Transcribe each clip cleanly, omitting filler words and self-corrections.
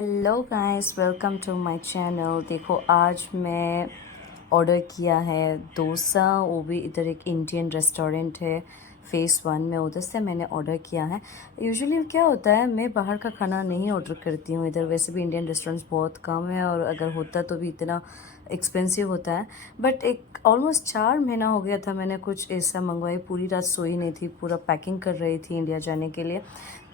Hello guys, welcome to my channel. देखो, आज मैं ऑर्डर किया है डोसा। वो भी इधर एक इंडियन रेस्टोरेंट है फेस 1 में, उधर से मैंने ऑर्डर किया है। यूजुअली क्या होता है, मैं बाहर का खाना नहीं ऑर्डर करती हूँ इधर। वैसे भी इंडियन रेस्टोरेंट्स बहुत कम है, और अगर होता तो भी इतना एक्सपेंसिव होता है। बट एक ऑलमोस्ट 4 महीना हो गया था मैंने कुछ ऐसा मंगवाई। पूरी रात सोई नहीं थी, पूरा पैकिंग कर रही थी इंडिया जाने के लिए।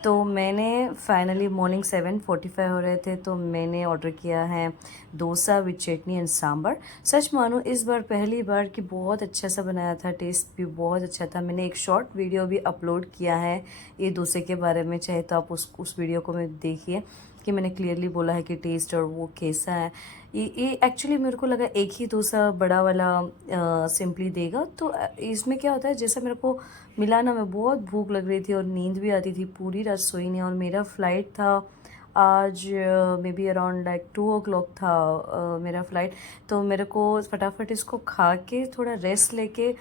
तो मैंने फाइनली मॉर्निंग 7:45 हो रहे थे, तो मैंने ऑर्डर किया है डोसा विद चटनी एंड सांभर। सच मानो, इस बार पहली बार कि बहुत अच्छा सा बनाया था, टेस्ट भी बहुत अच्छा था। मैंने एक शॉर्ट वीडियो भी अपलोड किया है ये डोसे के बारे में, चाहे तो आप उस वीडियो को मैं देखिए कि मैंने क्लियरली बोला है कि टेस्ट और वो कैसा है। ये एक्चुअली मेरे को लगा एक ही डोसा बड़ा वाला सिंपली देगा। तो इसमें क्या होता है, जैसा मेरे को मिला ना, मैं बहुत भूख लग रही थी और नींद भी आती थी, पूरी रात सोई नहीं। और मेरा फ़्लाइट था आज may be around like 2 o'clock था मेरा फ़्लाइट। तो मेरे को फटाफट इसको खा के थोड़ा रेस्ट लेके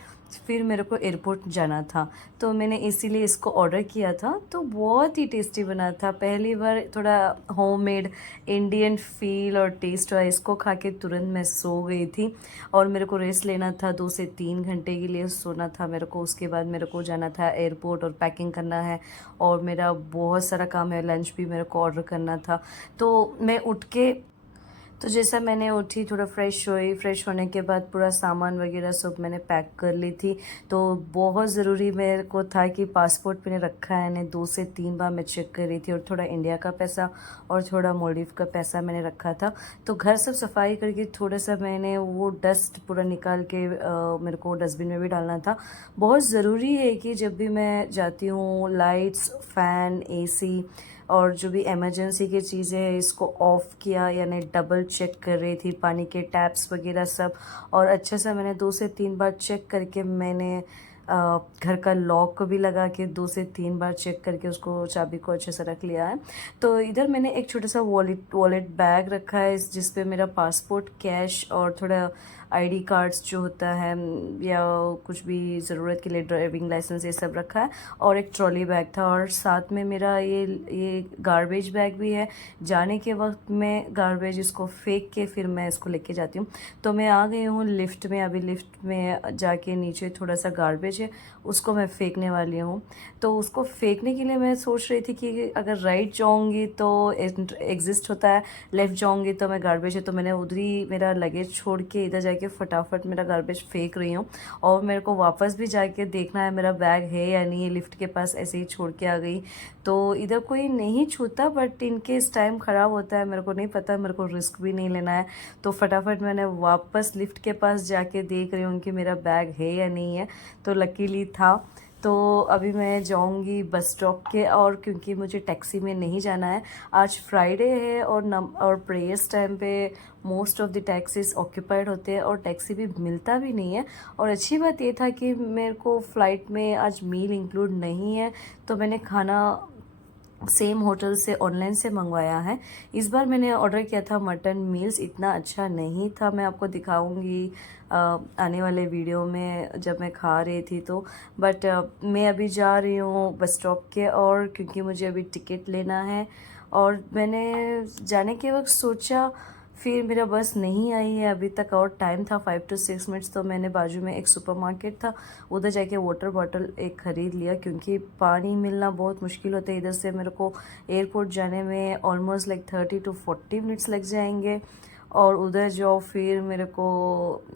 फिर मेरे को एयरपोर्ट जाना था। तो मैंने इसीलिए इसको ऑर्डर किया था। तो बहुत ही टेस्टी बना था, पहली बार थोड़ा होममेड इंडियन फील और टेस्ट हुआ। इसको खा के तुरंत मैं सो गई थी, और मेरे को रेस्ट लेना था, 2 से 3 घंटे के लिए सोना था मेरे को। उसके बाद मेरे को जाना था एयरपोर्ट और पैकिंग करना है, और मेरा बहुत सारा काम है, लंच भी मेरे को ऑर्डर करना था। तो मैं उठ के, तो जैसा मैंने उठी, थोड़ा फ्रेश हुई, फ्रेश होने के बाद पूरा सामान वगैरह सब मैंने पैक कर ली थी। तो बहुत ज़रूरी मेरे को था कि पासपोर्ट मैंने रखा है नहीं। 2 से 3 बार मैं चेक कर रही थी, और थोड़ा इंडिया का पैसा और थोड़ा मालदीव का पैसा मैंने रखा था। तो घर सब सफाई करके थोड़ा सा मैंने वो डस्ट पूरा निकाल के मेरे को डस्टबिन में भी डालना था। बहुत ज़रूरी है कि जब भी मैं जाती हूँ, लाइट्स, फ़ैन, एसी और जो भी इमरजेंसी की चीज़ें हैं, इसको ऑफ़ किया, यानी डबल चेक कर रही थी पानी के टैप्स वगैरह सब। और अच्छे से मैंने 2 से 3 बार चेक करके मैंने घर का लॉक को भी लगा के 2 से 3 बार चेक करके उसको, चाबी को अच्छे से रख लिया है। तो इधर मैंने एक छोटा सा वॉलेट बैग रखा है, जिस पे मेरा पासपोर्ट, कैश और थोड़ा आईडी कार्ड्स जो होता है, या कुछ भी ज़रूरत के लिए ड्राइविंग लाइसेंस, ये सब रखा है। और एक ट्रॉली बैग था, और साथ में मेरा ये गार्बेज बैग भी है। जाने के वक्त मैं गार्बेज इसको फेंक के फिर मैं इसको लेके जाती हूँ। तो मैं आ गई हूँ लिफ्ट में। अभी लिफ्ट में जाके नीचे थोड़ा सा गार्बेज है, उसको मैं फेंकने वाली हूँ। तो उसको फेंकने के लिए मैं सोच रही थी कि अगर राइट जाऊँगी तो एग्जिस्ट होता है, लेफ़्ट जाऊँगी तो मैं गार्बेज है। तो मैंने उधर ही मेरा लगेज छोड़ के इधर जाके फटाफट मेरा गार्बेज फेंक रही हूँ। और मेरे को वापस भी जाके देखना है मेरा बैग है या नहीं। लिफ्ट के पास ऐसे ही छोड़ के आ गई। तो इधर कोई नहीं छूता, बट इनकेस टाइम ख़राब होता है, मेरे को नहीं पता, मेरे को रिस्क भी नहीं लेना है। तो फटाफट मैंने वापस लिफ्ट के पास जाके देख रही हूँ कि मेरा बैग है या नहीं है। तो लकीली था। तो अभी मैं जाऊंगी बस स्टॉप के, और क्योंकि मुझे टैक्सी में नहीं जाना है, आज फ्राइडे है और प्रेयर्स टाइम पे most of the taxis occupied होते हैं, और टैक्सी भी मिलता भी नहीं है। और अच्छी बात ये था कि मेरे को फ़्लाइट में आज मील इंक्लूड नहीं है, तो मैंने खाना सेम होटल से ऑनलाइन से मंगवाया है। इस बार मैंने ऑर्डर किया था मटन मील्स, इतना अच्छा नहीं था। मैं आपको दिखाऊंगी आने वाले वीडियो में जब मैं खा रही थी तो। बट मैं अभी जा रही हूँ बस स्टॉप के, और क्योंकि मुझे अभी टिकट लेना है। और मैंने जाने के वक्त सोचा, फिर मेरा बस नहीं आई है अभी तक, और टाइम था 5 to 6 मिनट्स। तो मैंने बाजू में एक सुपरमार्केट था, उधर जाके वाटर बॉटल एक ख़रीद लिया, क्योंकि पानी मिलना बहुत मुश्किल होता है। इधर से मेरे को एयरपोर्ट जाने में ऑलमोस्ट लाइक 30 to 40 मिनट्स लग जाएंगे, और उधर जाओ फिर मेरे को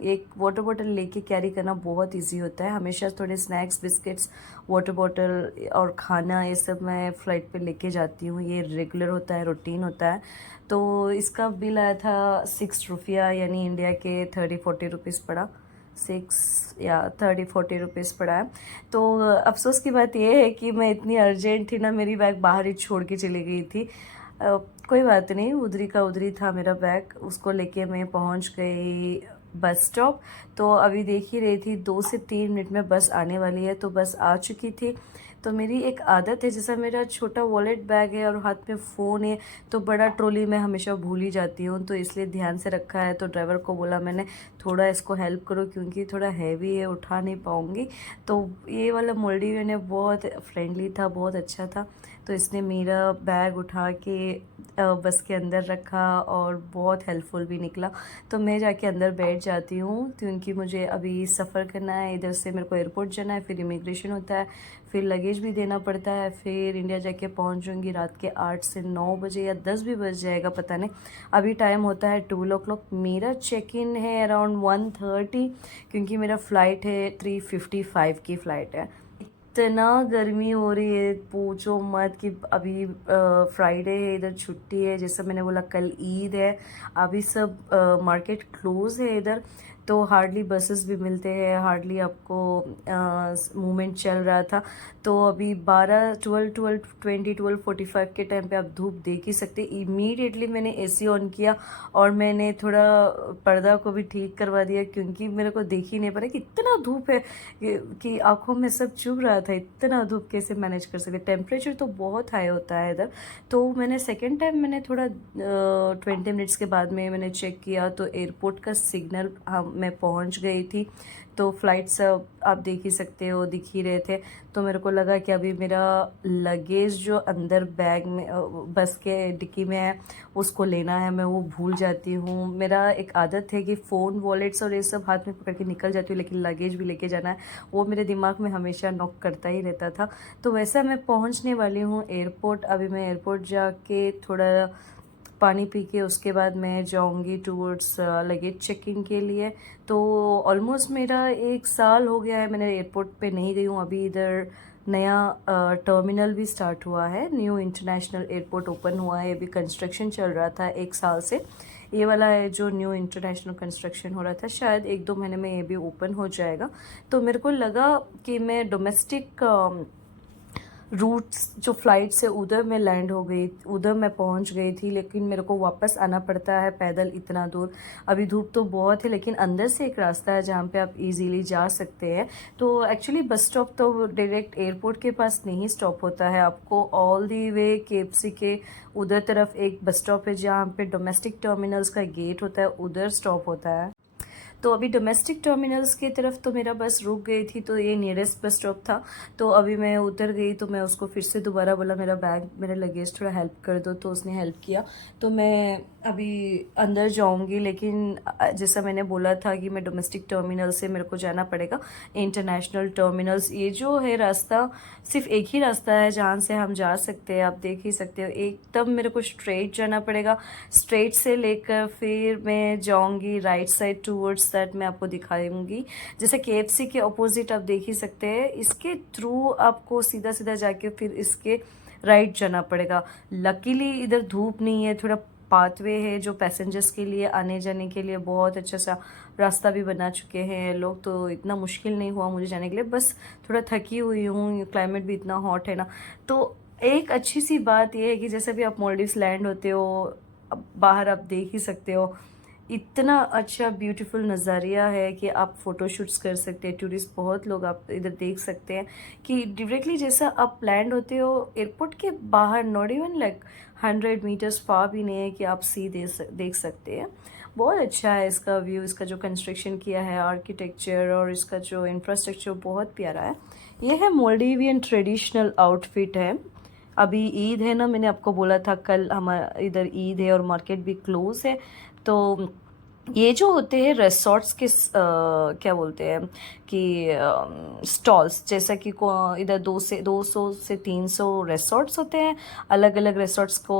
एक वाटर बॉटल लेके कैरी करना बहुत इजी होता है। हमेशा थोड़े स्नैक्स, बिस्किट्स, वाटर बॉटल और खाना, ये सब मैं फ़्लाइट पे लेके जाती हूँ। ये रेगुलर होता है, रूटीन होता है। तो इसका बिल आया था 6 रुपया, यानी इंडिया के 30-40 रुपीज़ पड़ा। 6 या 30-40 रुपीज़ पड़ा है। तो अफसोस की बात यह है कि मैं इतनी अर्जेंट थी ना, मेरी बैग बाहर ही छोड़ के चली गई थी। कोई बात नहीं, उधरी का उधरी था मेरा बैग, उसको लेके मैं पहुंच गई बस स्टॉप। तो अभी देख ही रही थी 2 से 3 मिनट में बस आने वाली है, तो बस आ चुकी थी। तो मेरी एक आदत है, जैसा मेरा छोटा वॉलेट बैग है और हाथ में फ़ोन है, तो बड़ा ट्रॉली मैं हमेशा भूल ही जाती हूँ, तो इसलिए ध्यान से रखा है। तो ड्राइवर को बोला मैंने, थोड़ा इसको हेल्प करो क्योंकि थोड़ा हैवी है, उठा नहीं पाऊँगी। तो ये वाला मोल्डिव ने बहुत फ्रेंडली था, बहुत अच्छा था। तो इसने मेरा बैग उठा के बस के अंदर रखा और बहुत हेल्पफुल भी निकला। तो मैं जाके अंदर बैठ जाती हूँ क्योंकि मुझे अभी सफ़र करना है, इधर से मेरे को एयरपोर्ट जाना है, फिर इमिग्रेशन होता है, फिर लगेज भी देना पड़ता है, फिर इंडिया जाके पहुँचूँगी रात के 8 से 9 बजे या 10 भी बज जाएगा पता नहीं। अभी टाइम होता है 12 o'clock, मेरा चेक इन है अराउंड 1:30 क्योंकि मेरा फ़्लाइट है 3:55 की फ़्लाइट है। इतना गर्मी हो रही है पूछो मत कि अभी फ्राइडे है, इधर छुट्टी है, जैसा मैंने बोला कल ईद है, अभी सब मार्केट क्लोज़ है इधर, तो हार्डली बसेस भी मिलते हैं, हार्डली आपको मूवमेंट चल रहा था। तो अभी 12:45 के टाइम पे आप धूप देख ही सकते। इमीडिएटली मैंने एसी ऑन किया और मैंने थोड़ा पर्दा को भी ठीक करवा दिया क्योंकि मेरे को देख ही नहीं पा रहा कि इतना धूप है कि आंखों में सब चुभ रहा था। इतना धूप कैसे मैनेज कर सकते, टेम्परेचर तो बहुत हाई होता है इधर। तो मैंने सेकेंड टाइम मैंने थोड़ा 20 मिनट्स के बाद में मैंने चेक किया तो एयरपोर्ट का सिग्नल मैं पहुंच गई थी। तो फ़्लाइट सब आप देख ही सकते हो, दिख ही रहे थे। तो मेरे को लगा कि अभी मेरा लगेज जो अंदर बैग में बस के डिक्की में है उसको लेना है, मैं वो भूल जाती हूँ। मेरा एक आदत है कि फ़ोन वॉलेट्स और ये सब हाथ में पकड़ के निकल जाती हूँ, लेकिन लगेज भी लेके जाना है, वो मेरे दिमाग में हमेशा नॉक करता ही रहता था। तो वैसा मैं पहुँचने वाली हूँ एयरपोर्ट। अभी मैं एयरपोर्ट जाके थोड़ा पानी पी के उसके बाद मैं जाऊंगी टूवर्ड्स लगेज चेकिंग के लिए। तो ऑलमोस्ट मेरा 1 साल हो गया है मैंने एयरपोर्ट पे नहीं गई हूँ। अभी इधर नया टर्मिनल भी स्टार्ट हुआ है, न्यू इंटरनेशनल एयरपोर्ट ओपन हुआ है, अभी कंस्ट्रक्शन चल रहा था 1 साल से। ये वाला है जो न्यू इंटरनेशनल कंस्ट्रक्शन हो रहा था, शायद 1-2 महीने में ये भी ओपन हो जाएगा। तो मेरे को लगा कि मैं डोमेस्टिक रूट्स जो फ़्लाइट से उधर मैं लैंड हो गई, उधर मैं पहुंच गई थी, लेकिन मेरे को वापस आना पड़ता है पैदल इतना दूर। अभी धूप तो बहुत है लेकिन अंदर से एक रास्ता है जहाँ पे आप इजीली जा सकते हैं। तो एक्चुअली बस स्टॉप तो डायरेक्ट एयरपोर्ट के पास नहीं स्टॉप होता है, आपको ऑल दी वे केएफसी के उधर तरफ एक बस स्टॉप है जहाँ पे डोमेस्टिक टर्मिनल्स का गेट होता है, उधर स्टॉप होता है। तो अभी डोमेस्टिक टर्मिनल्स की तरफ तो मेरा बस रुक गई थी, तो ये नियरेस्ट बस स्टॉप था। तो अभी मैं उतर गई तो मैं उसको फिर से दोबारा बोला मेरा बैग मेरा लगेज थोड़ा हेल्प कर दो, तो उसने हेल्प किया। तो मैं अभी अंदर जाऊंगी, लेकिन जैसा मैंने बोला था कि मैं डोमेस्टिक टर्मिनल से मेरे को जाना पड़ेगा इंटरनेशनल टर्मिनल्स। ये जो है रास्ता सिर्फ एक ही रास्ता है जहाँ से हम जा सकते हैं, आप देख ही सकते हो। एकदम मेरे को स्ट्रेट जाना पड़ेगा, स्ट्रेट से लेकर फिर मैं जाऊंगी राइट साइड टूवर्ड्स दैट, मैं आपको दिखाऊंगी। जैसे केएफसी के अपोजिट आप देख ही सकते हैं, इसके थ्रू आपको सीधा सीधा जाके फिर इसके राइट जाना पड़ेगा। लकीली इधर धूप नहीं है, थोड़ा पाथवे है जो पैसेंजर्स के लिए आने जाने के लिए बहुत अच्छा सा रास्ता भी बना चुके हैं लोग, तो इतना मुश्किल नहीं हुआ मुझे जाने के लिए। बस थोड़ा थकी हुई हूँ, क्लाइमेट भी इतना हॉट है ना। तो एक अच्छी सी बात यह है कि जैसे भी आप मालदीव्स लैंड होते हो, अब बाहर आप देख ही सकते हो, इतना अच्छा ब्यूटीफुल नज़ारिया है कि आप फ़ोटोशूट्स कर सकते हैं। टूरिस्ट बहुत लोग आप इधर देख सकते हैं कि डायरेक्टली जैसा आप लैंड होते हो एयरपोर्ट के बाहर, नॉट इवन लाइक 100 मीटर्स फा भी नहीं है कि आप सी देख सकते हैं। बहुत अच्छा है इसका व्यू, इसका जो कंस्ट्रक्शन किया है, आर्किटेक्चर और इसका जो इंफ्रास्ट्रक्चर बहुत प्यारा है। यह है मोल्डिवियन ट्रेडिशनल आउटफिट है। अभी ईद है ना, मैंने आपको बोला था कल हमारा इधर ईद है और मार्केट भी क्लोज है। तो ये जो होते हैं रिसोर्ट्स के क्या बोलते हैं कि स्टॉल्स, जैसा कि इधर 200 से 300 रिसोर्ट्स होते हैं। अलग अलग रिसोर्ट्स को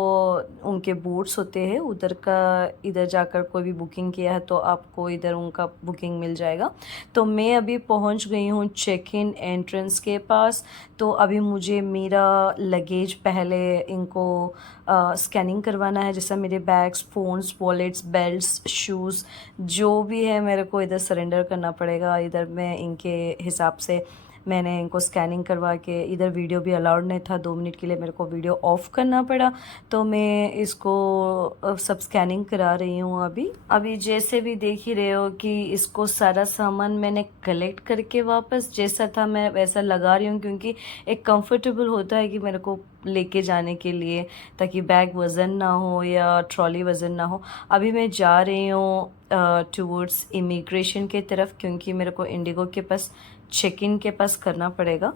उनके बोर्ड्स होते हैं, उधर का इधर जाकर कोई भी बुकिंग किया है तो आपको इधर उनका बुकिंग मिल जाएगा। तो मैं अभी पहुंच गई हूँ चेक इन एंट्रेंस के पास। तो अभी मुझे मेरा लगेज पहले इनको स्कैनिंग करवाना है, जैसा मेरे bags, phones, wallets, belts, shoes जो भी है मेरे को इधर सरेंडर करना पड़ेगा। इधर मैं इनके हिसाब से मैंने इनको स्कैनिंग करवा के, इधर वीडियो भी अलाउड नहीं था, 2 मिनट के लिए मेरे को वीडियो ऑफ करना पड़ा। तो मैं इसको सब स्कैनिंग करा रही हूँ। अभी जैसे भी देख ही रहे हो कि इसको सारा सामान मैंने कलेक्ट करके वापस जैसा था मैं वैसा लगा रही हूँ, क्योंकि एक कंफर्टेबल होता है कि मेरे को लेके जाने के लिए, ताकि बैग वज़न ना हो या ट्रॉली वज़न ना हो। अभी मैं जा रही हूँ टूवर्ड्स इमिग्रेशन के तरफ, क्योंकि मेरे को इंडिगो के पास चेक इन के पास करना पड़ेगा।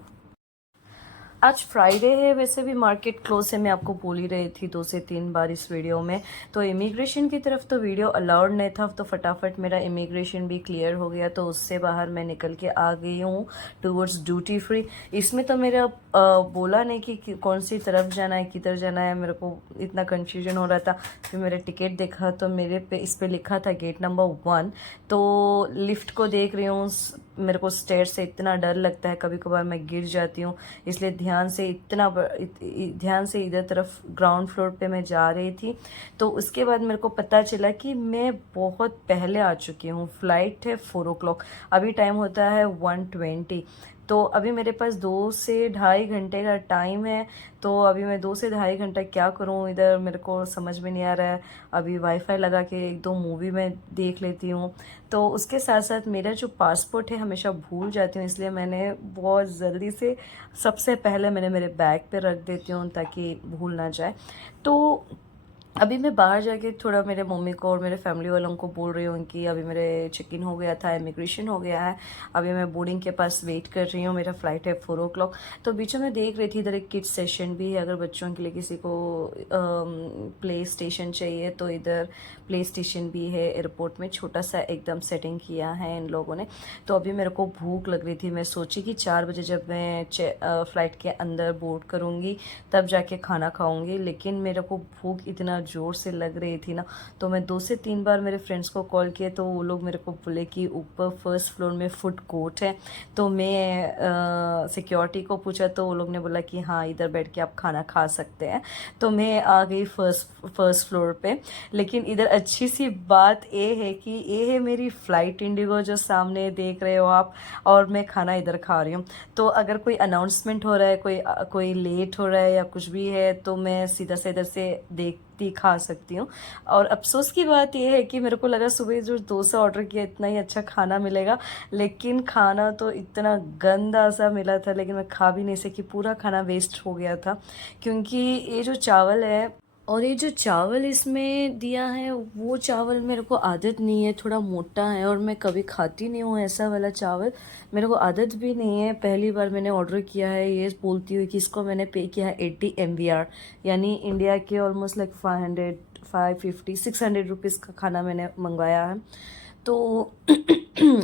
आज फ्राइडे है, वैसे भी मार्केट क्लोज है, मैं आपको बोल ही रही थी 2 से 3 बार इस वीडियो में। तो इमिग्रेशन की तरफ तो वीडियो अलाउड नहीं था, तो फटाफट मेरा इमिग्रेशन भी क्लियर हो गया, तो उससे बाहर मैं निकल के आ गई हूँ टूवर्ड्स ड्यूटी फ्री। इसमें तो मेरा बोला नहीं कि कौन सी तरफ जाना है, किधर जाना है, मेरे को इतना कन्फ्यूजन हो रहा था। फिर मेरा टिकट देखा तो मेरे पे इस पे लिखा था गेट नंबर 1। तो लिफ्ट को देख रही हूँ, मेरे को स्टेयर से इतना डर लगता है, कभी कभार मैं गिर जाती हूँ, इसलिए ध्यान से इधर तरफ ग्राउंड फ्लोर पे मैं जा रही थी। तो उसके बाद मेरे को पता चला कि मैं बहुत पहले आ चुकी हूँ। फ्लाइट है 4 o'clock, अभी टाइम होता है 1:20। तो अभी मेरे पास 2 से ढाई घंटे का टाइम है। तो अभी मैं 2 से ढाई घंटा क्या करूँ इधर, मेरे को समझ में नहीं आ रहा है। अभी वाईफाई लगा के 1-2 मूवी मैं देख लेती हूँ। तो उसके साथ साथ मेरा जो पासपोर्ट है हमेशा भूल जाती हूँ, इसलिए मैंने बहुत जल्दी से सबसे पहले मैंने मेरे बैग पे रख देती हूँ ताकि भूल ना जाए। तो अभी मैं बाहर जाके थोड़ा मेरे मम्मी को और मेरे फैमिली वालों को बोल रही हूँ कि अभी मेरे चेक इन हो गया था, इमिग्रेशन हो गया है, अभी मैं बोर्डिंग के पास वेट कर रही हूँ, मेरा फ़्लाइट है 4 o'clock। तो बीच में देख रही थी इधर एक किड्स सेशन भी है, अगर बच्चों के लिए किसी को प्ले स्टेशन चाहिए तो इधर प्ले स्टेशन भी है। एयरपोर्ट में छोटा सा एकदम सेटिंग किया है इन लोगों ने। तो अभी मेरे को भूख लग रही थी, मैं सोची कि 4 बजे जब मैं फ़्लाइट के अंदर बोर्ड करूँगी तब जाके खाना खाऊँगी, लेकिन मेरे को भूख इतना ज़ोर से लग रही थी ना। तो मैं 2 से 3 बार मेरे फ्रेंड्स को कॉल किए, तो वो लोग मेरे को बोले कि ऊपर फर्स्ट फ्लोर में फूड कोर्ट है। तो मैं सिक्योरिटी को पूछा, तो वो लोग ने बोला कि हाँ इधर बैठ के आप खाना खा सकते हैं। तो मैं आ गई फर्स्ट फ्लोर पे। लेकिन इधर अच्छी सी बात ये है कि ये है मेरी फ़्लाइट इंडिगो जो सामने देख रहे हो आप, और मैं खाना इधर खा रही हूँ। तो अगर कोई अनाउंसमेंट हो रहा है, कोई लेट हो रहा है या कुछ भी है, तो मैं सीधा से इधर से देखती खा सकती हूँ। और अफसोस की बात यह है कि मेरे को लगा सुबह जो डोसा ऑर्डर किया इतना ही अच्छा खाना मिलेगा, लेकिन खाना तो इतना गंदा सा मिला था, लेकिन मैं खा भी नहीं सकी, पूरा खाना वेस्ट हो गया था। क्योंकि ये जो चावल है और ये जो चावल इसमें दिया है, वो चावल मेरे को आदत नहीं है, थोड़ा मोटा है और मैं कभी खाती नहीं हूँ ऐसा वाला चावल, मेरे को आदत भी नहीं है। पहली बार मैंने ऑर्डर किया है, ये बोलती हुई कि इसको मैंने पे किया है 80 MVR, यानी इंडिया के ऑलमोस्ट लाइक 550 600 रुपीज़ का खाना मैंने मंगवाया है। तो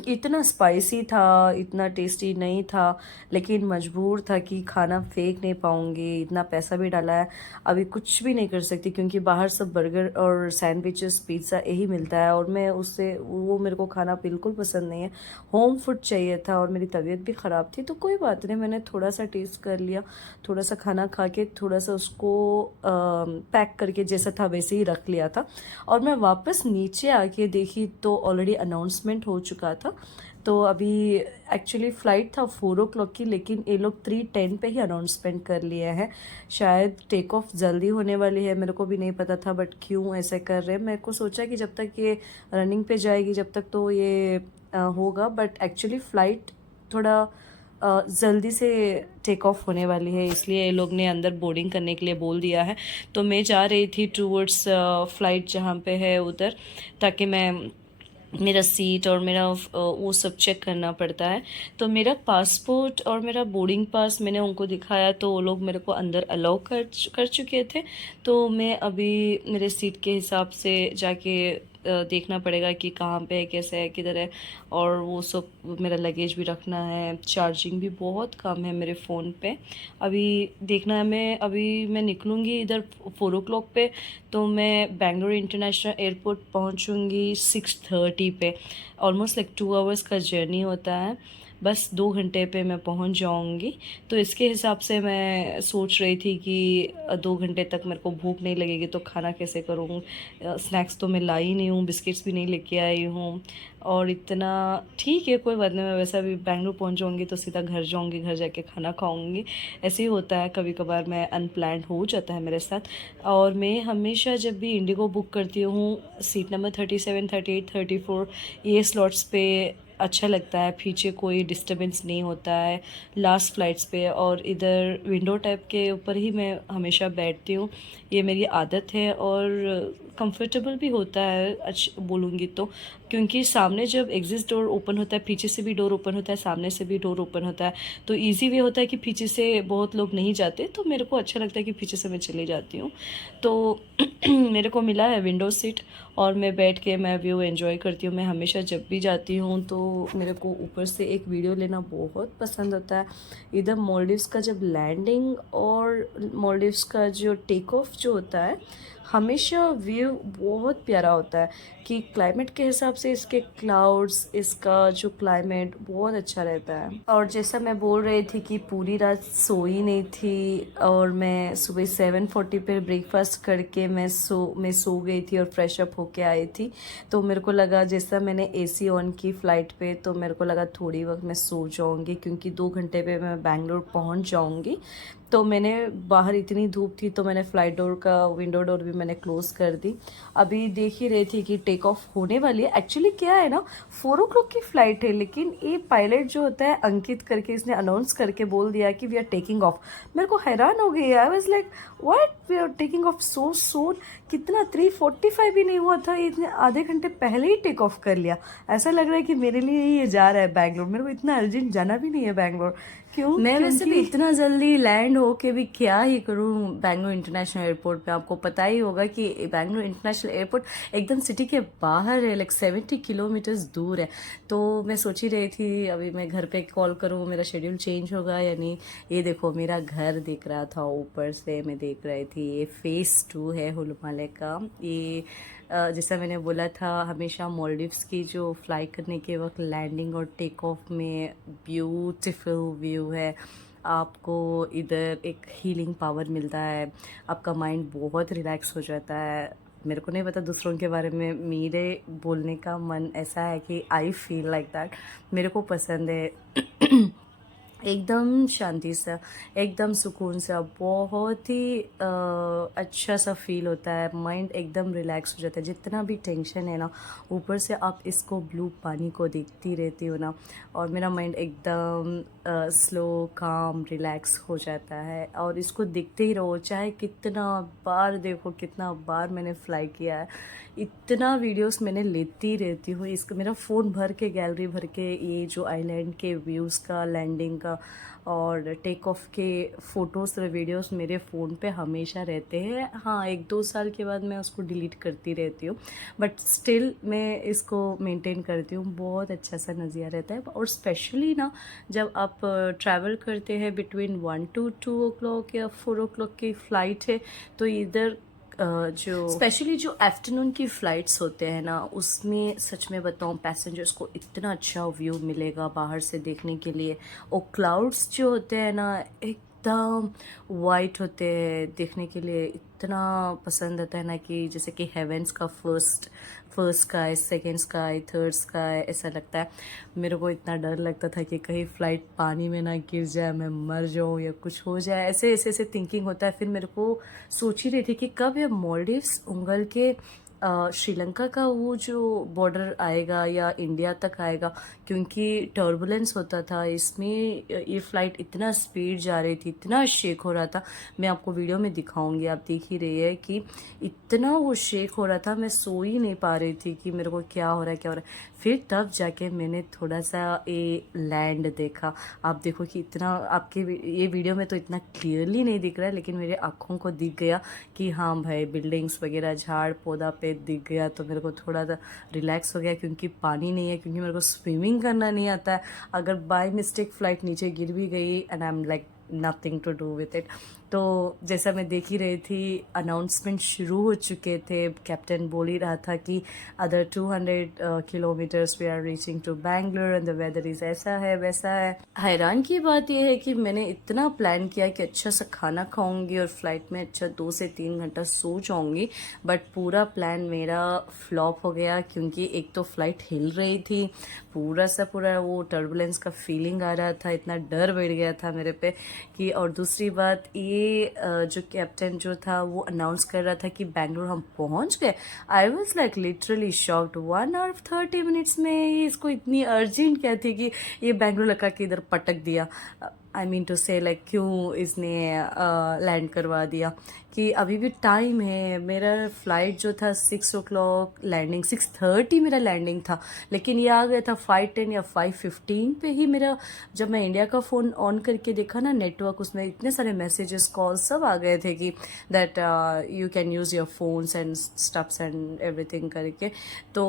इतना स्पाइसी था, इतना टेस्टी नहीं था, लेकिन मजबूर था कि खाना फेंक नहीं पाऊँगी, इतना पैसा भी डाला है, अभी कुछ भी नहीं कर सकती, क्योंकि बाहर सब बर्गर और सैंडविचेस पिज़्ज़ा यही मिलता है, और मैं उससे वो मेरे को खाना बिल्कुल पसंद नहीं है। होम फूड चाहिए था, और मेरी तबीयत भी ख़राब थी, तो कोई बात नहीं, मैंने थोड़ा सा टेस्ट कर लिया, थोड़ा सा खाना खा के थोड़ा सा उसको पैक करके जैसा था वैसे ही रख लिया था। और मैं वापस नीचे आके देखी तो ऑलरेडी अनाउंसमेंट हो चुका था। तो अभी एक्चुअली फ़्लाइट था 4 o'clock की, लेकिन ये लोग 3:10 पे ही अनाउंसमेंट कर लिए हैं। शायद टेक ऑफ जल्दी होने वाली है, मेरे को भी नहीं पता था, बट क्यों ऐसे कर रहे हैं, मेरे को सोचा कि जब तक ये रनिंग पे जाएगी जब तक तो ये होगा, बट एक्चुअली फ़्लाइट थोड़ा जल्दी से टेक ऑफ होने वाली है, इसलिए ये लोग ने अंदर बोर्डिंग करने के लिए बोल दिया है। तो मैं जा रही थी टूवर्ड्स फ़्लाइट जहाँ पे है उधर, ताकि मैं मेरा सीट और मेरा वो सब चेक करना पड़ता है। तो मेरा पासपोर्ट और मेरा बोर्डिंग पास मैंने उनको दिखाया, तो वो लोग मेरे को अंदर अलाउ कर चुके थे। तो मैं अभी मेरे सीट के हिसाब से जाके देखना पड़ेगा कि कहाँ पे है, कैसे है, किधर है, और वो सब मेरा लगेज भी रखना है। चार्जिंग भी बहुत कम है मेरे फ़ोन पे, अभी देखना है। मैं निकलूँगी इधर 4 o'clock पे, तो मैं बेंगलोर इंटरनेशनल एयरपोर्ट पहुँचूँगी 6:30 पे। ऑलमोस्ट लाइक 2 आवर्स का जर्नी होता है, बस 2 घंटे पे मैं पहुंच जाऊंगी। तो इसके हिसाब से मैं सोच रही थी कि 2 घंटे तक मेरे को भूख नहीं लगेगी तो खाना कैसे करूँ। स्नैक्स तो मैं लाई नहीं हूँ, बिस्किट्स भी नहीं लेके आई हूँ, और इतना ठीक है, कोई बात नहीं, मैं वैसा भी बेंगलुरु पहुंच जाऊँगी तो सीधा घर जाऊँगी, घर जाके खाना खाऊँगी। ऐसे ही होता है, कभी कभार मैं अनप्लान्ड हो जाता है मेरे साथ। और मैं हमेशा जब भी इंडिगो बुक करती हूँ, सीट नंबर 37, 38, 34 ये स्लॉट्स पे अच्छा लगता है, पीछे कोई डिस्टरबेंस नहीं होता है लास्ट फ्लाइट्स पे, और इधर विंडो टाइप के ऊपर ही मैं हमेशा बैठती हूँ, ये मेरी आदत है। और कंफर्टेबल भी होता है बोलूँगी तो, क्योंकि सामने जब एग्जिट डोर ओपन होता है, पीछे से भी डोर ओपन होता है, सामने से भी डोर ओपन होता है, तो इजी वे होता है कि पीछे से बहुत लोग नहीं जाते, तो मेरे को अच्छा लगता है कि पीछे से मैं चली जाती हूँ। तो मेरे को मिला है विंडो सीट और मैं बैठ के मैं व्यू एंजॉय करती हूँ। मैं हमेशा जब भी जाती हूँ तो मेरे को ऊपर से एक वीडियो लेना बहुत पसंद होता है। इधर मालदीव्स का जब लैंडिंग और मालदीव्स का जो टेक ऑफ जो होता है, हमेशा व्यू बहुत प्यारा होता है कि क्लाइमेट के हिसाब से इसके क्लाउड्स, इसका जो क्लाइमेट बहुत अच्छा रहता है। और जैसा मैं बोल रही थी कि पूरी रात सोई नहीं थी और मैं सुबह 7:40 पे ब्रेकफास्ट करके मैं सो गई थी और फ्रेश अप होके आई थी। तो मेरे को लगा, जैसा मैंने एसी ऑन की फ़्लाइट पे, तो मेरे को लगा थोड़ी वक्त मैं सो जाऊंगी क्योंकि 2 घंटे पे मैं बैंगलोर पहुंच जाऊंगी। तो मैंने, बाहर इतनी धूप थी तो मैंने फ़्लाइट डोर का विंडो डोर भी मैंने क्लोज़ कर दी। अभी देख ही रही थी कि टेक ऑफ होने वाली है। एक्चुअली क्या है ना, 4 o'clock की फ़्लाइट है, लेकिन ये पायलट जो होता है अंकित करके, इसने अनाउंस करके बोल दिया कि वी आर टेकिंग ऑफ। मेरे को हैरान हो गई। I was like what, we are taking off so soon. कितना 3:45 भी नहीं हुआ था, इसने आधे घंटे पहले ही टेक ऑफ कर लिया। ऐसा लग रहा है कि मेरे लिए ये जा रहा है बैंगलोर। मेरे को इतना अर्जेंट जाना भी नहीं है बैंगलोर। क्यों? मैं वैसे भी इतना जल्दी लैंड हो के भी क्या ही करूँ बैंगलोर इंटरनेशनल एयरपोर्ट पे। आपको पता ही होगा कि बैंगलोर इंटरनेशनल एयरपोर्ट एकदम सिटी के बाहर है, लाइक 70 किलोमीटर्स दूर है। तो मैं सोच ही रही थी अभी मैं घर पे कॉल करूँ, मेरा शेड्यूल चेंज होगा या नहीं। ये देखो मेरा घर दिख रहा था ऊपर से, मैं देख रही थी। ये फेज़ 2 है हुलमाले का। ये जैसा मैंने बोला था, हमेशा मालदीव्स की जो फ्लाई करने के वक्त लैंडिंग और टेक ऑफ में ब्यूटीफुल व्यू है। आपको इधर एक हीलिंग पावर मिलता है, आपका माइंड बहुत रिलैक्स हो जाता है। मेरे को नहीं पता दूसरों के बारे में, मेरे बोलने का मन ऐसा है कि आई फील लाइक दैट। मेरे को पसंद है। एकदम शांति सा, एकदम सुकून सा, बहुत ही अच्छा सा फील होता है। माइंड एकदम रिलैक्स हो जाता है। जितना भी टेंशन है ना, ऊपर से आप इसको ब्लू पानी को देखती रहती हो ना, और मेरा माइंड एकदम स्लो काम रिलैक्स हो जाता है। और इसको देखते ही रहो, चाहे कितना बार देखो, कितना बार मैंने फ्लाई किया है, इतना वीडियोस मैंने लेती रहती हूँ। इसका मेरा फ़ोन भर के, गैलरी भर के, ये जो आइलैंड के व्यूज़ का, लैंडिंग का और टेक ऑफ के फ़ोटोज़ और वीडियोस मेरे फ़ोन पे हमेशा रहते हैं। हाँ, 1-2 साल के बाद मैं उसको डिलीट करती रहती हूँ, बट स्टिल मैं इसको मेंटेन करती हूँ। बहुत अच्छा सा नज़रिया रहता है। और स्पेशली ना, जब आप ट्रैवल करते हैं बिटवीन 1 to 2 o'clock या 4 o'clock की फ़्लाइट है, तो इधर जो स्पेशली जो आफ्टरनून की फ़्लाइट्स होते हैं ना, उसमें सच में बताऊं, पैसेंजर्स को इतना अच्छा व्यू मिलेगा बाहर से देखने के लिए। और क्लाउड्स जो होते हैं ना, एकदम वाइट होते हैं, देखने के लिए इतना पसंद आता है ना कि जैसे कि हेवेंस का first sky, second sky, third sky, ऐसा लगता है। मेरे को इतना डर लगता था कि कहीं फ़्लाइट पानी में ना गिर जाए, मैं मर जाऊँ या कुछ हो जाए, ऐसे ऐसे ऐसे थिंकिंग होता है। फिर मेरे को सोच ही रही थी कि कब ये मालदीव्स उंगल के श्रीलंका का वो जो बॉर्डर आएगा या इंडिया तक आएगा, क्योंकि टर्बुलेंस होता था इसमें। ये फ़्लाइट इतना स्पीड जा रही थी, इतना शेक हो रहा था। मैं आपको वीडियो में दिखाऊंगी, आप देख ही रही है कि इतना वो शेक हो रहा था। मैं सो ही नहीं पा रही थी कि मेरे को क्या हो रहा है, क्या हो रहा है। फिर तब जाके मैंने थोड़ा सा ये लैंड देखा। आप देखो कि इतना, आपके ये वीडियो में तो इतना क्लियरली नहीं दिख रहा है, लेकिन मेरे आँखों को दिख गया कि हाँ भाई, बिल्डिंग्स वगैरह, झाड़ पौधा पे दिख गया। तो मेरे को थोड़ा सा रिलैक्स हो गया, क्योंकि पानी नहीं है, क्योंकि मेरे को स्विमिंग करना नहीं आता है। अगर बाय मिस्टेक फ़्लाइट नीचे गिर भी गई, and I am like nothing to do with it. तो जैसा मैं देख ही रही थी, अनाउंसमेंट शुरू हो चुके थे। कैप्टन बोल ही रहा था कि other 200 kilometres we are reaching to Bangalore and the weather is ऐसा है वैसा है। हैरान की बात यह है कि मैंने इतना प्लान किया कि अच्छा सा खाना खाऊंगी और फ्लाइट में अच्छा 2 से 3 घंटा सो जाऊंगी, बट पूरा प्लान मेरा फ्लॉप हो गया। क्योंकि एक तो फ्लाइट हिल रही थी, पूरा वो टर्बुलेंस का फीलिंग आ रहा था, इतना डर बैठ गया था मेरे पे कि। और दूसरी बात ये, जो कैप्टन जो था वो अनाउंस कर रहा था कि बैंगलोर हम पहुंच गए। I was like literally shocked. 1 hour 30 minutes में ये, इसको इतनी अर्जेंट क्या थी कि ये बैंगलोर लगा के इधर पटक दिया। आई मीन टू से लाइक क्यों इसने लैंड करवा दिया, कि अभी भी टाइम है। मेरा फ़्लाइट जो था 6 o'clock लैंडिंग, 6:30 मेरा लैंडिंग था, लेकिन ये आ गया था 5:10 या 5:15 पे ही मेरा। जब मैं इंडिया का फ़ोन ऑन करके देखा ना, नेटवर्क, उसमें इतने सारे मैसेजेस कॉल्स सब आ गए थे कि that you can use your phones and stuffs and everything करके। तो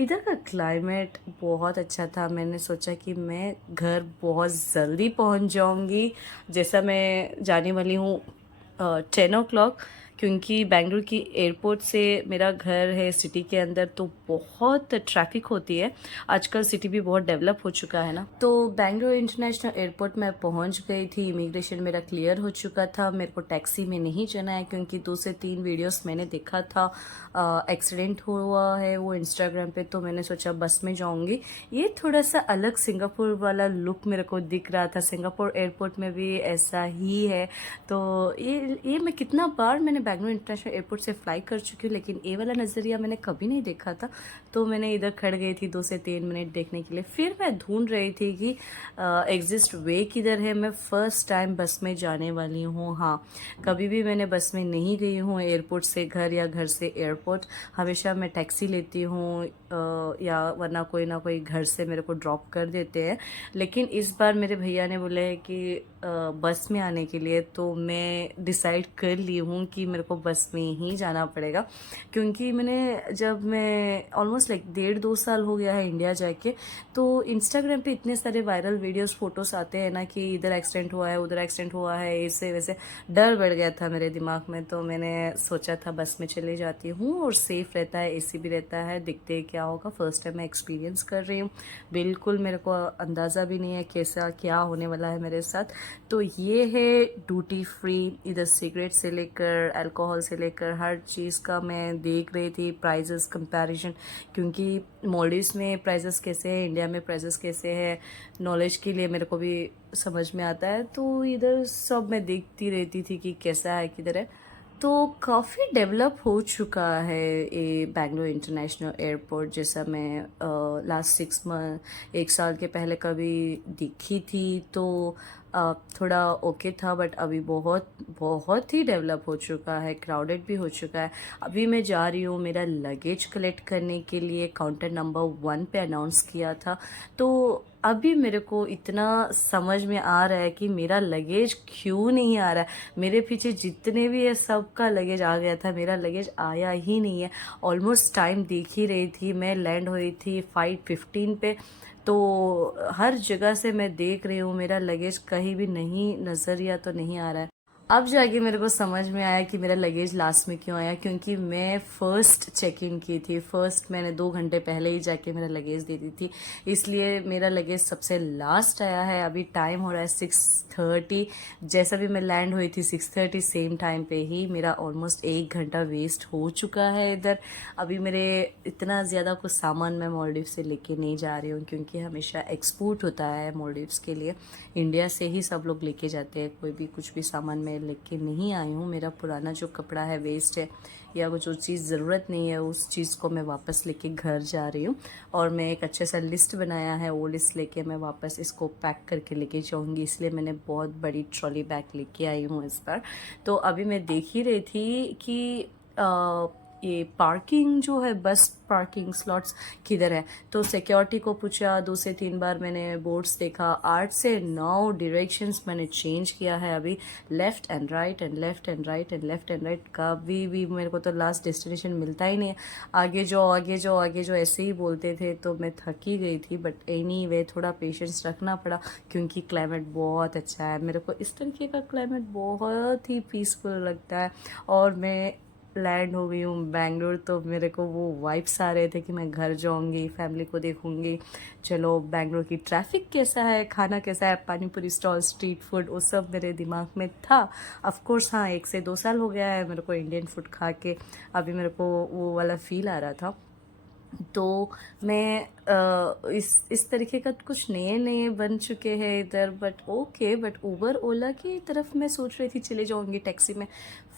इधर का क्लाइमेट बहुत अच्छा था। मैंने सोचा कि मैं घर बहुत जल्दी पहुंच जाऊंगी, जैसा मैं जाने वाली हूँ 10 o'clock, क्योंकि बेंगलुरु की एयरपोर्ट से मेरा घर है सिटी के अंदर, तो बहुत ट्रैफिक होती है। आजकल सिटी भी बहुत डेवलप हो चुका है ना। तो बेंगलुरु इंटरनेशनल एयरपोर्ट में पहुंच गई थी। इमिग्रेशन मेरा क्लियर हो चुका था। मेरे को टैक्सी में नहीं जाना है, क्योंकि 2 से 3 वीडियोस मैंने देखा था, एक्सीडेंट हुआ है वो इंस्टाग्राम पे, तो मैंने सोचा बस में जाऊंगी। ये थोड़ा सा अलग सिंगापुर वाला लुक मेरे को दिख रहा था। सिंगापुर एयरपोर्ट में भी ऐसा ही है। तो ये मैं कितना बार मैंने बेंगलुरु इंटरनेशनल एयरपोर्ट से फ्लाई कर चुकी हूँ, लेकिन ये वाला नज़रिया मैंने कभी नहीं देखा था। तो मैंने इधर खड़ गई थी 2 से 3 मिनट देखने के लिए। फिर मैं ढूंढ रही थी कि एग्जिस्ट वे किधर है। मैं फर्स्ट टाइम बस में जाने वाली हूँ। हाँ, कभी भी मैंने बस में नहीं गई हूँ एयरपोर्ट से घर या घर से एयरपोर्ट। हमेशा मैं टैक्सी लेती हूँ, या वरना कोई ना कोई घर से मेरे को ड्रॉप कर देते हैं। लेकिन इस बार मेरे भैया ने बोले है कि बस में आने के लिए, तो मैं डिसाइड कर ली हूँ कि मेरे को बस में ही जाना पड़ेगा। क्योंकि जब मैं ऑलमोस्ट लाइक 1.5-2 साल हो गया है इंडिया जाके, तो इंस्टाग्राम पे इतने सारे वायरल वीडियोस फोटोस आते हैं ना कि इधर एक्सीडेंट हुआ है, उधर एक्सीडेंट हुआ है, ऐसे वैसे डर बढ़ गया था मेरे दिमाग में। तो मैंने सोचा था बस में चले जाती हूँ, और सेफ रहता है, एसी भी रहता है, दिखते हैं क्या होगा। फर्स्ट टाइम मैं एक्सपीरियंस कर रही हूँ, बिल्कुल मेरे को अंदाज़ा भी नहीं है कैसा क्या होने वाला है मेरे साथ। तो ये है ड्यूटी फ्री। इधर सिगरेट से लेकर अल्कोहल से लेकर हर चीज़ का मैं देख रही थी, प्राइजेस कंपैरिजन, क्योंकि मॉलडीव्स में प्राइजेस कैसे हैं, इंडिया में प्राइजेस कैसे हैं, नॉलेज के लिए मेरे को भी समझ में आता है। तो इधर सब मैं देखती रहती थी कि कैसा है किधर है। तो काफ़ी डेवलप हो चुका है ये बेंगलुरु इंटरनेशनल एयरपोर्ट, जैसा मैं लास्ट 6 मंथ 1 साल के पहले कभी दिखी थी। तो थोड़ा ओके था, बट अभी बहुत बहुत ही डेवलप हो चुका है, क्राउडेड भी हो चुका है। अभी मैं जा रही हूँ मेरा लगेज कलेक्ट करने के लिए। काउंटर नंबर 1 पे अनाउंस किया था। तो अभी मेरे को इतना समझ में आ रहा है कि मेरा लगेज क्यों नहीं आ रहा है। मेरे पीछे जितने भी है सबका लगेज आ गया था, मेरा लगेज आया ही नहीं है। ऑलमोस्ट टाइम देख ही रही थी, मैं लैंड हुई थी 5:15 पे। तो हर जगह से मैं देख रही हूँ, मेरा लगेज कहीं भी नहीं नज़रिया तो नहीं आ रहा है। अब जाके मेरे को समझ में आया कि मेरा लगेज लास्ट में क्यों आया, क्योंकि मैं फर्स्ट चेक इन की थी। फर्स्ट मैंने 2 घंटे पहले ही जाके मेरा लगेज दे दी थी, इसलिए मेरा लगेज सबसे लास्ट आया है। अभी टाइम हो रहा है 6:30। जैसा भी मैं लैंड हुई थी 6:30 सेम टाइम पे ही मेरा ऑलमोस्ट 1 घंटा वेस्ट हो चुका है इधर। अभी मेरे इतना ज़्यादा कुछ सामान मैं मालदीव से लेके नहीं जा रही हूँ, क्योंकि हमेशा एक्सपोर्ट होता है मालदीव्स के लिए। इंडिया से ही सब लोग लेके जाते हैं, कोई भी कुछ भी सामान मैं लेके नहीं आई हूँ। मेरा पुराना जो कपड़ा है वेस्ट है, या वो जो चीज़ ज़रूरत नहीं है, उस चीज़ को मैं वापस लेके घर जा रही हूँ। और मैं एक अच्छे सा लिस्ट बनाया है, वो लिस्ट लेके मैं वापस इसको पैक करके लेके जाऊँगी, इसलिए मैंने बहुत बड़ी ट्रॉली बैग लेके आई हूँ इस बार। तो अभी मैं देख ही रही थी कि ये पार्किंग जो है, बस पार्किंग स्लॉट्स किधर है। तो सिक्योरिटी को पूछा 2 से 3 बार, मैंने बोर्ड्स देखा। 8 से 9 डायरेक्शंस मैंने चेंज किया है अभी, left and right and left and right and left and right. कभी भी मेरे को तो लास्ट डेस्टिनेशन मिलता ही नहीं है। आगे जाओ आगे जाओ आगे जाओ ऐसे ही बोलते थे, तो मैं थक ही गई थी। बट एनीवे थोड़ा पेशेंस रखना पड़ा, क्योंकि क्लाइमेट बहुत अच्छा है। मेरे को इस तरीके का क्लाइमेट बहुत ही पीसफुल लगता है। और मैं लैंड हो गई हूँ बेंगलोर, तो मेरे को वो वाइब्स आ रहे थे कि मैं घर जाऊंगी, फैमिली को देखूंगी। चलो, बेंगलोर की ट्रैफिक कैसा है, खाना कैसा है, पानी पूरी स्टॉल, स्ट्रीट फूड, वो सब मेरे दिमाग में था। ऑफ कोर्स हाँ, 1 से 2 साल हो गया है मेरे को इंडियन फूड खा के। अभी मेरे को वो वाला फील आ रहा था। तो मैं इस तरीके का कुछ नए नए बन चुके हैं इधर। बट ओके, बट उबर ओला की तरफ मैं सोच रही थी चले जाऊंगी टैक्सी में।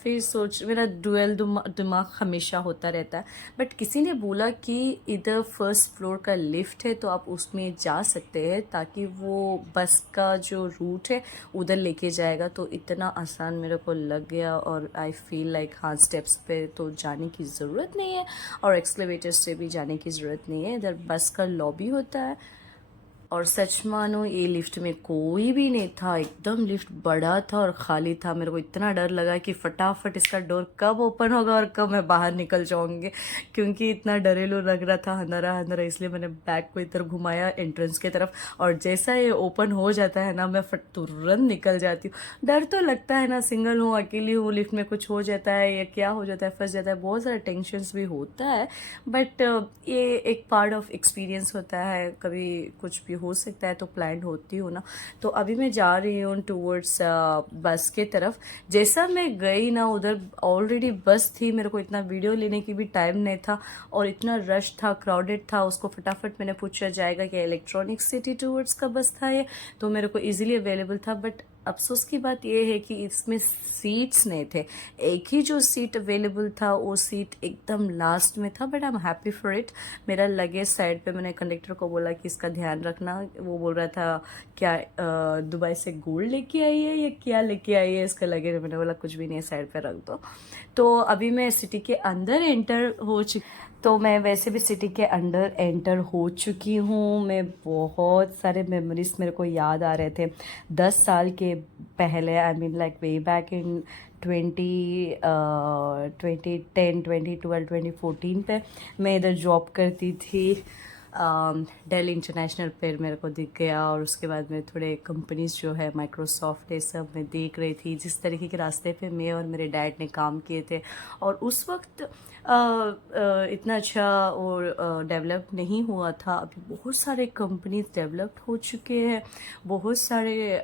फिर सोच मेरा डुअल दिमाग हमेशा होता रहता है। बट किसी ने बोला कि इधर फर्स्ट फ्लोर का लिफ्ट है तो आप उसमें जा सकते हैं, ताकि वो बस का जो रूट है उधर लेके जाएगा। तो इतना आसान मेरे को लग गया और आई फील लाइक हाँ, स्टेप्स पे तो जाने की ज़रूरत नहीं है और एक्सलेवेटर से भी जाने की ज़रूरत नहीं है। इधर बस का लॉबी होता है। और सच मानो ये लिफ्ट में कोई भी नहीं था, एकदम लिफ्ट बड़ा था और खाली था। मेरे को इतना डर लगा कि फटाफट इसका डोर कब ओपन होगा और कब मैं बाहर निकल जाऊंगी, क्योंकि इतना डरेलू लग रहा था, अंधेरा अंधेरा। इसलिए मैंने बैग को इधर घुमाया एंट्रेंस की तरफ, और जैसा ये ओपन हो जाता है ना, मैं तुरंत निकल जाती हूँ। डर तो लगता है ना, सिंगल हूँ, अकेली हूँ, लिफ्ट में कुछ हो जाता है या क्या हो जाता है, फंस जाता है, बहुत सारा टेंशन्स भी होता है। बट ये एक पार्ट ऑफ एक्सपीरियंस होता है, कभी कुछ भी हो सकता है, तो प्लान होती हूँ ना। तो अभी मैं जा रही हूँ टूवर्ड्स बस के तरफ। जैसा मैं गई ना, उधर ऑलरेडी बस थी, मेरे को इतना वीडियो लेने की भी टाइम नहीं था और इतना रश था, क्राउडेड था। उसको फटाफट मैंने पूछा जाएगा कि इलेक्ट्रॉनिक सिटी टूवर्ड्स का बस था ये, तो मेरे को इजीली अवेलेबल था। बट अफसोस की बात यह है कि इसमें सीट्स नहीं थे। एक ही जो सीट अवेलेबल था वो सीट एकदम लास्ट में था। But I am happy for it. मेरा लगेज साइड पे, मैंने कंडक्टर को बोला कि इसका ध्यान रखना। वो बोल रहा था क्या दुबई से गोल्ड लेके आई है या क्या लेके आई है इसका लगेज। मैंने बोला कुछ भी नहीं है, साइड पे रख दो। तो अभी मैं सिटी के अंदर एंटर हो चुकी। तो मैं वैसे भी सिटी के अंदर एंटर हो चुकी हूँ। मैं बहुत सारे मेमोरीज मेरे को याद आ रहे थे 10 साल के पहले। I mean like way back in 2010, 2012, 2014 पे मैं इधर जॉब करती थी। डेल इंटरनेशनल पे मेरे को दिख गया, और उसके बाद में थोड़े कंपनीज जो है माइक्रोसॉफ्ट, ये सब मैं देख रही थी, जिस तरीके के रास्ते पे मैं और मेरे डैड ने काम किए थे। और उस वक्त इतना अच्छा और डेवलप नहीं हुआ था। अभी बहुत सारे कंपनीज डेवलप्ड हो चुके हैं, बहुत सारे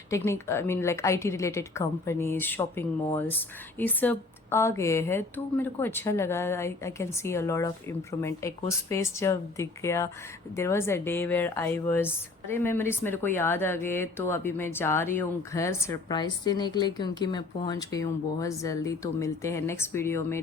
technique I mean like IT related companies, shopping malls, ये सब आ गए हैं। तो मेरे को अच्छा लगा। I can see a lot of improvement. Eco space जब दिख गया, there was a day where I was, सारे मेमोरीज मेरे को याद आ गए। तो अभी मैं जा रही हूँ घर सरप्राइज देने के लिए, क्योंकि मैं पहुँच गई हूँ बहुत जल्दी। तो मिलते हैं नेक्स्ट वीडियो में।